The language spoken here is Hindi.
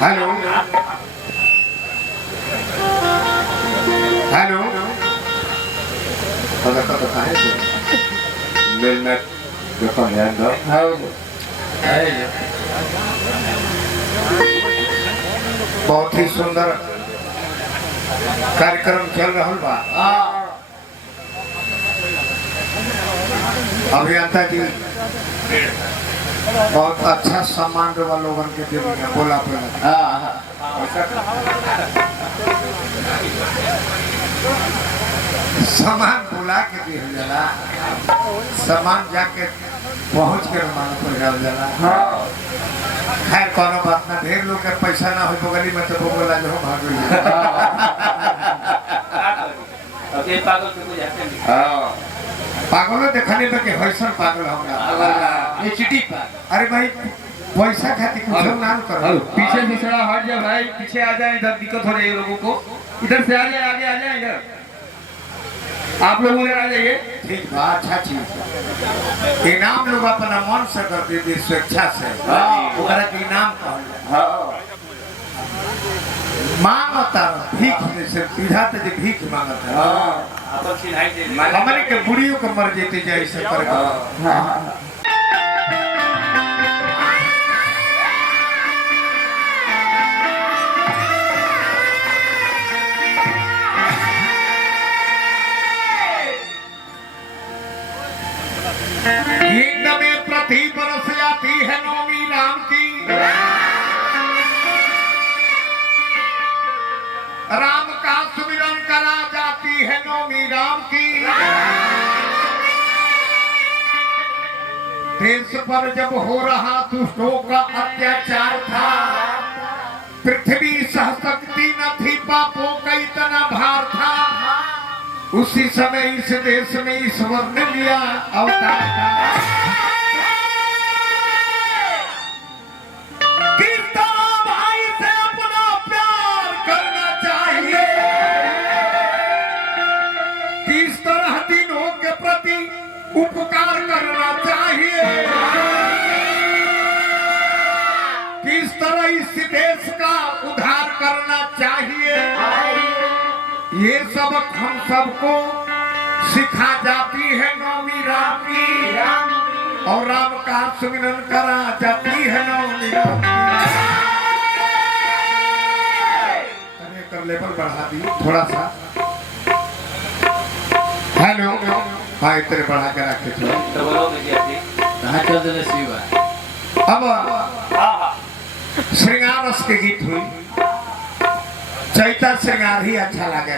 हेलो हेलो पता कहाँ है मेल में देखो ध्यान दो बहुत ही सुंदर कार्यक्रम चल रहा बा। अभियंता जी बहुत अच्छा सम्मान देवा लोगन के दिल में बोला सामान बुला के दिया जाला, सामान जाके पहुंच के मान पर जाला। खैर कोनो बात ना, ढेर लोग के पैसा ना हो बगली में तो बोला जो भाग गई। ओके पागल से कुछ ऐसे नहीं। हां पागल देखने में के हईसन पागल हमरा ये चिट्ठी पागल। अरे भाई पैसा खातिर कुछ ना करो। पीछे से थोड़ा हट जाओ भाई, पीछे आ जाए, इधर दिक्कत हो रही है लोगों को। इधर से आ जाए, आगे आ जाए, इधर आप लोग उधर आ जाइए। ठीक बात, अच्छा चीज इनाम लोग अपना मन से कर दे स्वेच्छा से, ओकरा के इनाम कहल। मांगता भीख से सीधा तो जे भीख मांगता अपन चिन्हाई दे हमारे के बुढ़ियों को मर जेते जाए से कर। यज्ञ में प्रति बरस जाती है नौमी राम की, राम का सुमिरन करा जाती है नौमी राम की। देश पर जब हो रहा दुष्टों का अत्याचार था, पृथ्वी सहशक्ति न थी, पापों का इतना भार था, उसी समय इस देश में ईश्वर ने लिया अवतार था। किस तरह भाई से अपना प्यार करना चाहिए, किस तरह दिनों के प्रति उपकार करना चाहिए, किस तरह इस देश का उद्धार करना चाहिए, ये सबक हम सबको सिखा जाती है नौमी राम की, और राम का सुमिरन करा जाती है नौमी राम की। कर लेवल बढ़ा दी थोड़ा सा। हेलो हाँ इतने बढ़ा के रखे थे तो बोलो मेरी आदि कहाँ चल रहे शिवा? अब श्रृंगार रस के गीत हुई, चैता श्रृंगार ही अच्छा लगे।